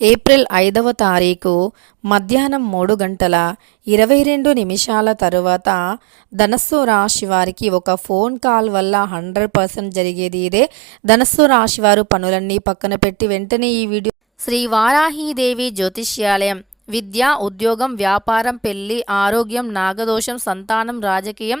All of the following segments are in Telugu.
ఏప్రిల్ ఐదవ తారీఖు మధ్యాహ్నం మూడు గంటల ఇరవై రెండు నిమిషాల తరువాత ధనస్సు రాశి వారికి ఒక ఫోన్ కాల్ వల్ల హండ్రెడ్ పర్సెంట్ జరిగేది ఇదే. ధనస్సు రాశి వారు పనులన్నీ పక్కన పెట్టి వెంటనే ఈ వీడియో శ్రీ వారాహీదేవి జ్యోతిష్యాలయం. విద్య ఉద్యోగం వ్యాపారం పెళ్ళి ఆరోగ్యం నాగదోషం సంతానం రాజకీయం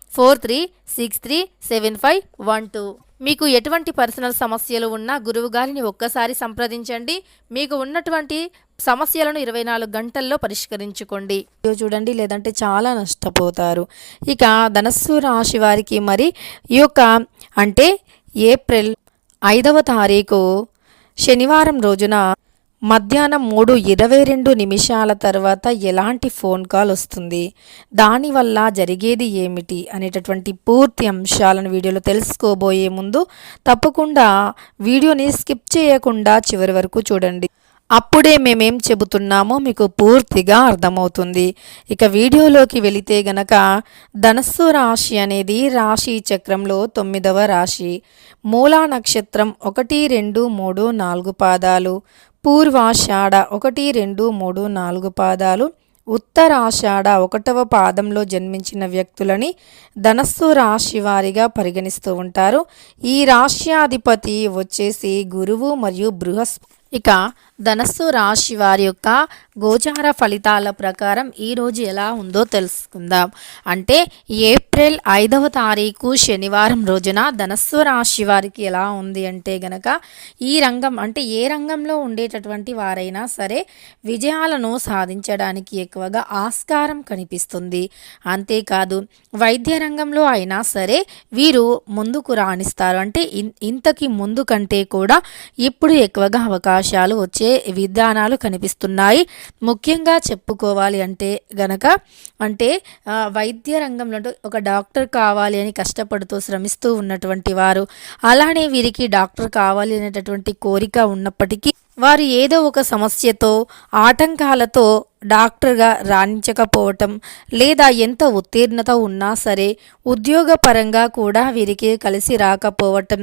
four three six three seven five one two. మీకు ఎటువంటి పర్సనల్ సమస్యలు ఉన్నా గురువు గారిని ఒక్కసారి సంప్రదించండి. మీకు ఉన్నటువంటి సమస్యలను ఇరవై నాలుగు గంటల్లో పరిష్కరించుకోండి. చూడండి లేదంటే చాలా నష్టపోతారు. ఇక ధనస్సు రాశి వారికి మరి ఈ యొక్క అంటే ఏప్రిల్ ఐదవ తారీఖు శనివారం రోజున మధ్యాహ్నం మూడు ఇరవై రెండు నిమిషాల తర్వాత ఎలాంటి ఫోన్ కాల్ వస్తుంది? దానివల్ల జరిగేది ఏమిటి? అనేటటువంటి పూర్తి అంశాలను వీడియోలో తెలుసుకోబోయే ముందు తప్పకుండా వీడియోని స్కిప్ చేయకుండా చివరి వరకు చూడండి. అప్పుడే మేమేం చెబుతున్నామో మీకు పూర్తిగా అర్థమవుతుంది. ఇక వీడియోలోకి వెళితే గనక ధనస్సు రాశి అనేది రాశి చక్రంలో తొమ్మిదవ రాశి. మూలా నక్షత్రం ఒకటి రెండు మూడు నాలుగు పాదాలు. పూర్వాషాఢ ఒకటి రెండు మూడు నాలుగు పాదాలు. ఉత్తరాషాఢ ఒకటవ పాదంలో జన్మించిన వ్యక్తులని ధనస్సు రాశి వారిగా పరిగణిస్తూ ఉంటారు. ఈ రాశ్యాధిపతి వచ్చేసి గురువు మరియు బృహస్పతి ఇక ధనస్సు రాశి వారి యొక్క గోచార ఫలితాల ప్రకారం ఈరోజు ఎలా ఉందో తెలుసుకుందాం. అంటే ఏప్రిల్ ఐదవ తారీఖు శనివారం రోజున ధనస్సు రాశి వారికి ఎలా ఉంది అంటే గనక ఈ రంగం అంటే ఏ రంగంలో ఉండేటటువంటి వారైనా సరే విజయాలను సాధించడానికి ఎక్కువగా ఆస్కారం కనిపిస్తుంది. అంతేకాదు వైద్య రంగంలో అయినా సరే వీరు ముందుకు రాణిస్తారు. అంటే ఇంతకి ముందు కంటే కూడా ఇప్పుడు ఎక్కువగా అవకాశాలు వచ్చే విధానాలు కనిపిస్తున్నాయి. ముఖ్యంగా చెప్పుకోవాలి అంటే గనక అంటే వైద్య రంగంలో ఒక డాక్టర్ కావాలి అని కష్టపడుతూ శ్రమిస్తూ ఉన్నటువంటి వారు అలానే వీరికి డాక్టర్ కావాలి అనేటటువంటి కోరిక ఉన్నప్పటికీ వారు ఏదో ఒక సమస్యతో ఆటంకాలతో డాక్టర్గా రాణించకపోవటం లేదా ఎంత ఉత్తీర్ణత ఉన్నా సరే ఉద్యోగపరంగా కూడా వీరికి కలిసి రాకపోవటం.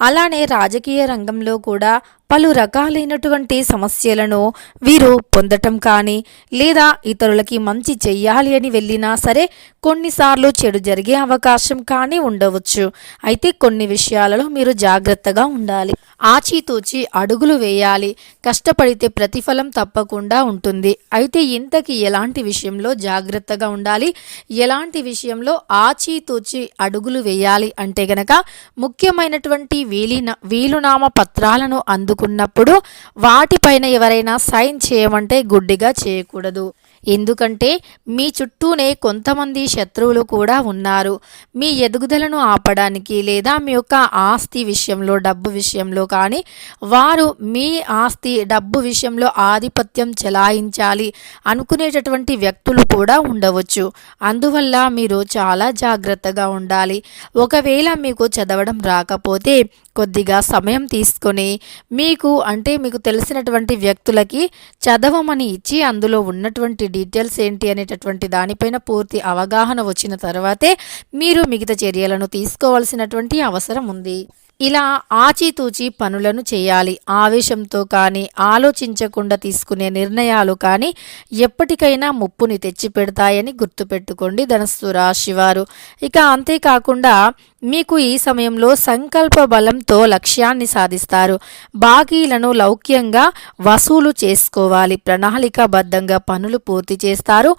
అలానే రాజకీయ రంగంలో కూడా పలు రకాలైనటువంటి సమస్యలను వీరు పొందటం కానీ లేదా ఇతరులకి మంచి చెయ్యాలి అని వెళ్ళినా సరే కొన్నిసార్లు చెడు జరిగే అవకాశం కానీ ఉండవచ్చు. అయితే కొన్ని విషయాలలో మీరు జాగ్రత్తగా ఉండాలి. ఆచితూచి అడుగులు వేయాలి. కష్టపడితే ప్రతిఫలం తప్పకుండా ఉంటుంది. అయితే ఇంతకి ఎలాంటి విషయంలో జాగ్రత్తగా ఉండాలి? ఎలాంటి విషయంలో ఆచితూచి అడుగులు వేయాలి? అంటే గనక ముఖ్యమైనటువంటి వీలిన వీలునామ పత్రాలను అందుకున్నప్పుడు వాటిపైన ఎవరైనా సైన్ చేయమంటే గుడ్డిగా చేయకూడదు. ఎందుకంటే మీ చుట్టూనే కొంతమంది శత్రువులు కూడా ఉన్నారు. మీ ఎదుగుదలను ఆపడానికి లేదా మీ యొక్క ఆస్తి విషయంలో డబ్బు విషయంలో కానీ వారు మీ ఆస్తి డబ్బు విషయంలో ఆధిపత్యం చెలాయించాలి అనుకునేటటువంటి వ్యక్తులు కూడా ఉండవచ్చు. అందువల్ల మీరు చాలా జాగ్రత్తగా ఉండాలి. ఒకవేళ మీకు చదవడం రాకపోతే కొద్దిగా సమయం తీసుకొని మీకు అంటే మీకు తెలిసినటువంటి వ్యక్తులకి చదవమని ఇచ్చి అందులో ఉన్నటువంటి డీటెయిల్స్ ఏంటి అనేటటువంటి దానిపైన పూర్తి అవగాహన వచ్చిన తర్వాతే మీరు మిగతా చర్యలను తీసుకోవాల్సినటువంటి అవసరం ఉంది. ఇలా ఆచితూచి పనులను చేయాలి. ఆవేశంతో కానీ ఆలోచించకుండా తీసుకునే నిర్ణయాలు కానీ ఎప్పటికైనా ముప్పుని తెచ్చిపెడతాయని గుర్తుపెట్టుకోండి ధనస్సు రాశివారు ఇక అంతేకాకుండా మీకు ఈ సమయంలో సంకల్ప బలంతో లక్ష్యాన్ని సాధిస్తారు. బాకీలను లౌక్యంగా వసూలు చేసుకోవాలి. ప్రణాళికాబద్ధంగా పనులు పూర్తి చేస్తారు.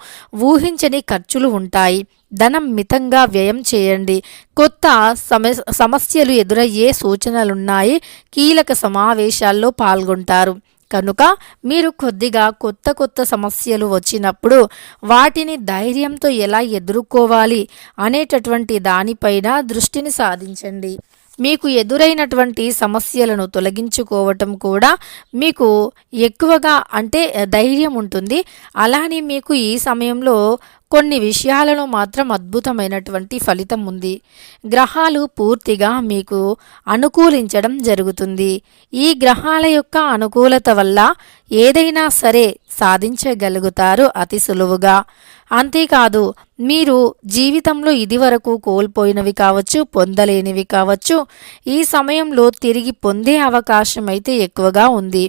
ఊహించని ఖర్చులు ఉంటాయి. ధనం మితంగా వ్యయం చేయండి. కొత్త సమస్యలు ఎదురయ్యే సూచనలున్నాయి. కీలక సమావేశాల్లో పాల్గొంటారు. కనుక మీరు కొద్దిగా కొత్త కొత్త సమస్యలు వచ్చినప్పుడు వాటిని ధైర్యంతో ఎలా ఎదుర్కోవాలి అనేటటువంటి దానిపైన దృష్టిని సాధించండి. మీకు ఎదురైనటువంటి సమస్యలను తొలగించుకోవటం కూడా మీకు ఎక్కువగా అంటే ధైర్యం ఉంటుంది. అలానే మీకు ఈ సమయంలో కొన్ని విషయాలలో మాత్రం అద్భుతమైనటువంటి ఫలితం ఉంది. గ్రహాలు పూర్తిగా మీకు అనుకూలించడం జరుగుతుంది. ఈ గ్రహాల యొక్క అనుకూలత వల్ల ఏదైనా సరే సాధించగలుగుతారు అతి సులువుగా. అంతేకాదు మీరు జీవితంలో ఇదివరకు కోల్పోయినవి కావచ్చు పొందలేనివి కావచ్చు ఈ సమయంలో తిరిగి పొందే అవకాశం అయితే ఎక్కువగా ఉంది.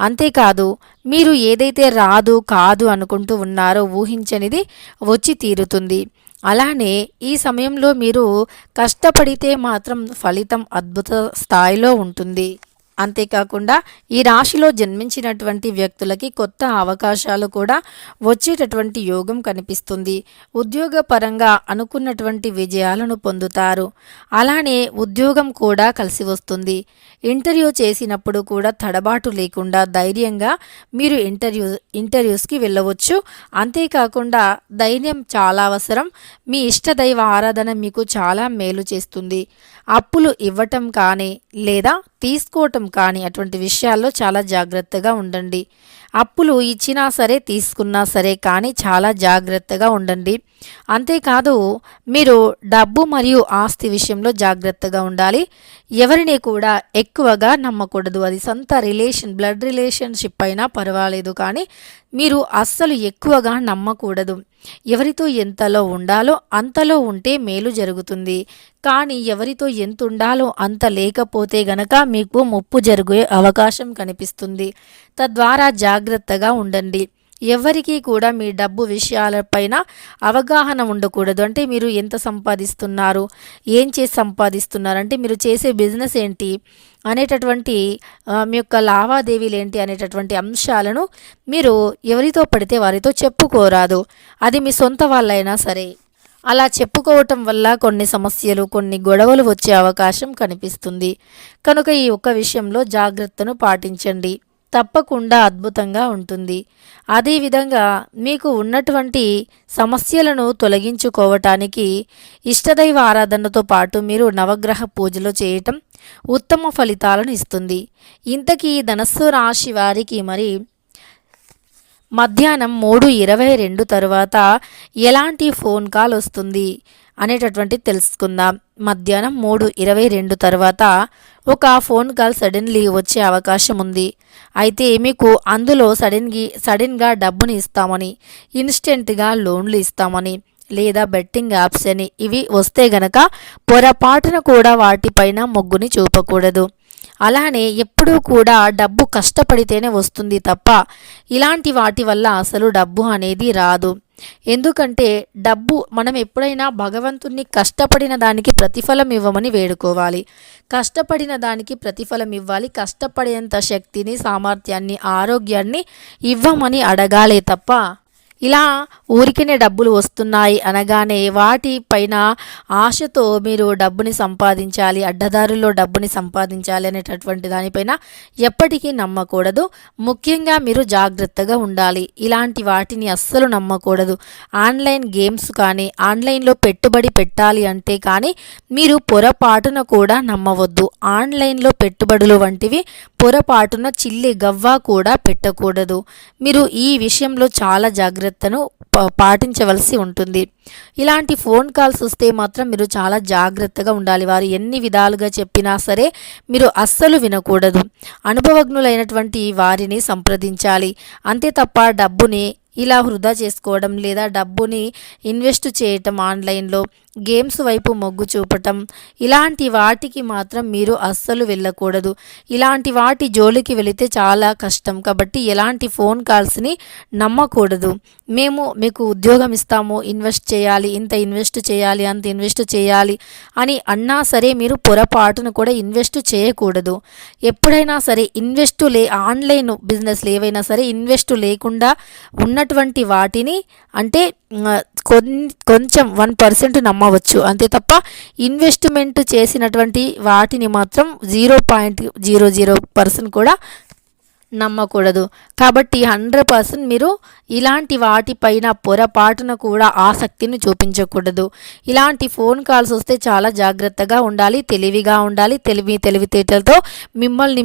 అంతేకాదు మీరు ఏదైతే రాదు కాదు అనుకుంటూ ఉన్నారో ఊహించనిది వచ్చి తీరుతుంది. అలానే ఈ సమయంలో మీరు కష్టపడితే మాత్రం ఫలితం అద్భుత స్థాయిలో ఉంటుంది. అంతేకాకుండా ఈ రాశిలో జన్మించినటువంటి వ్యక్తులకి కొత్త అవకాశాలు కూడా వచ్చేటటువంటి యోగం కనిపిస్తుంది. ఉద్యోగపరంగా అనుకున్నటువంటి విజయాలను పొందుతారు. అలానే ఉద్యోగం కూడా కలిసి వస్తుంది. ఇంటర్వ్యూ చేసినప్పుడు కూడా తడబాటు లేకుండా ధైర్యంగా మీరు ఇంటర్వ్యూ ఇంటర్వ్యూస్కి వెళ్ళవచ్చు. అంతేకాకుండా ధైర్యం చాలా అవసరం. మీ ఇష్ట దైవ ఆరాధన మీకు చాలా మేలు చేస్తుంది. అప్పులు ఇవ్వటం కానీ లేదా తీసుకోవటం కానీ అటువంటి విషయాల్లో చాలా జాగ్రత్తగా ఉండండి. అప్పులు ఇచ్చినా సరే తీసుకున్నా సరే కానీ చాలా జాగ్రత్తగా ఉండండి. అంతేకాదు మీరు డబ్బు మరియు ఆస్తి విషయంలో జాగ్రత్తగా ఉండాలి. ఎవరిని కూడా ఎక్కువగా నమ్మకూడదు. అది సొంత రిలేషన్ బ్లడ్ రిలేషన్షిప్ అయినా పర్వాలేదు కానీ మీరు అస్సలు ఎక్కువగా నమ్మకూడదు. ఎవరితో ఎంతలో ఉండాలో అంతలో ఉంటే మేలు జరుగుతుంది. కానీ ఎవరితో ఎంత ఉండాలో అంత లేకపోతే గనక మీకు ముప్పు జరిగే అవకాశం కనిపిస్తుంది. తద్వారా జాగ్రత్తగా ఉండండి. ఎవరికీ కూడా మీ డబ్బు విషయాలపైన అవగాహన ఉండకూడదు. అంటే మీరు ఎంత సంపాదిస్తున్నారు? ఏం చేసి సంపాదిస్తున్నారు? అంటే మీరు చేసే బిజినెస్ ఏంటి? అనేటటువంటి మీ యొక్క లావాదేవీలు ఏంటి? అనేటటువంటి అంశాలను మీరు ఎవరితో పడితే వారితో చెప్పుకోరాదు. అది మీ సొంత వాళ్ళైనా సరే. అలా చెప్పుకోవటం వల్ల కొన్ని సమస్యలు కొన్ని గొడవలు వచ్చే అవకాశం కనిపిస్తుంది. కనుక ఈ ఒక్క విషయంలో జాగ్రత్తను పాటించండి. తప్పకుండా అద్భుతంగా ఉంటుంది. అదేవిధంగా మీకు ఉన్నటువంటి సమస్యలను తొలగించుకోవటానికి ఇష్టదైవ ఆరాధనతో పాటు మీరు నవగ్రహ పూజలు చేయటం ఉత్తమ ఫలితాలను ఇస్తుంది. ఇంతకీ ధనస్సు రాశి వారికి మరి మధ్యాహ్నం మూడు ఇరవై రెండు తరువాత ఎలాంటి ఫోన్ కాల్ వస్తుంది? అనేటటువంటి తెలుసుకుందాం. మధ్యాహ్నం మూడు ఇరవై రెండు తర్వాత ఒక ఫోన్ కాల్ సడన్లీ వచ్చే అవకాశం ఉంది. అయితే మీకు అందులో సడన్గా సడన్గా డబ్బుని ఇస్తామని ఇన్స్టెంట్గా లోన్లు ఇస్తామని లేదా బెట్టింగ్ యాప్స్ అని ఇవి వస్తే గనక పొరపాటున కూడా వాటిపైన మొగ్గుని చూపకూడదు. అలానే ఎప్పుడూ కూడా డబ్బు కష్టపడితేనే వస్తుంది తప్ప ఇలాంటి వాటి వల్ల అసలు డబ్బు అనేది రాదు. ఎందుకంటే డబ్బు మనం ఎప్పుడైనా భగవంతుణ్ణి కష్టపడిన దానికి ప్రతిఫలం ఇవ్వమని వేడుకోవాలి. కష్టపడిన దానికి ప్రతిఫలం ఇవ్వాలి. కష్టపడేంత శక్తిని సామర్థ్యాన్ని ఆరోగ్యాన్ని ఇవ్వమని అడగాలే తప్ప ఇలా ఊరికనే డబ్బులు వస్తున్నాయి అనగానే వాటిపైన ఆశతో మీరు డబ్బుని సంపాదించాలి అడ్డదారుల్లో డబ్బుని సంపాదించాలి అనేటటువంటి దానిపైన ఎప్పటికీ నమ్మకూడదు. ముఖ్యంగా మీరు జాగ్రత్తగా ఉండాలి. ఇలాంటి వాటిని అస్సలు నమ్మకూడదు. ఆన్లైన్ గేమ్స్ కానీ ఆన్లైన్లో పెట్టుబడి పెట్టాలి అంటే కానీ మీరు పొరపాటున కూడా నమ్మవద్దు. ఆన్లైన్లో పెట్టుబడులు వంటివి పొరపాటున చిల్లి గవ్వ కూడా పెట్టకూడదు. మీరు ఈ విషయంలో చాలా జాగ్రత్త జాగ్రత్తను పాటించవలసి ఉంటుంది. ఇలాంటి ఫోన్ కాల్స్ వస్తే మాత్రం మీరు చాలా జాగ్రత్తగా ఉండాలి. వారు ఎన్ని విధాలుగా చెప్పినా సరే మీరు అస్సలు వినకూడదు. అనుభవజ్ఞులైనటువంటి వారిని సంప్రదించాలి. అంతే తప్ప డబ్బుని ఇలా వృధా చేసుకోవడం లేదా డబ్బుని ఇన్వెస్ట్ చేయటం ఆన్లైన్లో గేమ్స్ వైపు మొగ్గు చూపటం. ఇలాంటి వాటికి మాత్రం మీరు అస్సలు వెళ్ళకూడదు. ఇలాంటి వాటి జోలికి వెళితే చాలా కష్టం. కాబట్టి ఎలాంటి ఫోన్ కాల్స్ని నమ్మకూడదు. మేము మీకు ఉద్యోగం ఇస్తాము. ఇన్వెస్ట్ చేయాలి. ఇంత ఇన్వెస్ట్ చేయాలి. అంత ఇన్వెస్ట్ చేయాలి అని అన్నా సరే మీరు పొరపాటును కూడా ఇన్వెస్ట్ చేయకూడదు. ఎప్పుడైనా సరే ఇన్వెస్ట్ లే ఆన్లైన్ బిజినెస్లు ఏవైనా సరే ఇన్వెస్ట్ లేకుండా ఉన్నటువంటి వాటిని అంటే కొంచెం వన్ పర్సెంట్ నమ్మవచ్చు. అంతే తప్ప ఇన్వెస్ట్మెంట్ చేసినటువంటి వాటిని మాత్రం zero point zero zero percent కూడా నమ్మకూడదు. కాబట్టి హండ్రెడ్ పర్సెంట్ మీరు ఇలాంటి వాటిపైన పొరపాటున కూడా ఆసక్తిని చూపించకూడదు. ఇలాంటి ఫోన్ కాల్స్ వస్తే చాలా జాగ్రత్తగా ఉండాలి తెలివిగా ఉండాలి తెలివి తెలివితేటలతో మిమ్మల్ని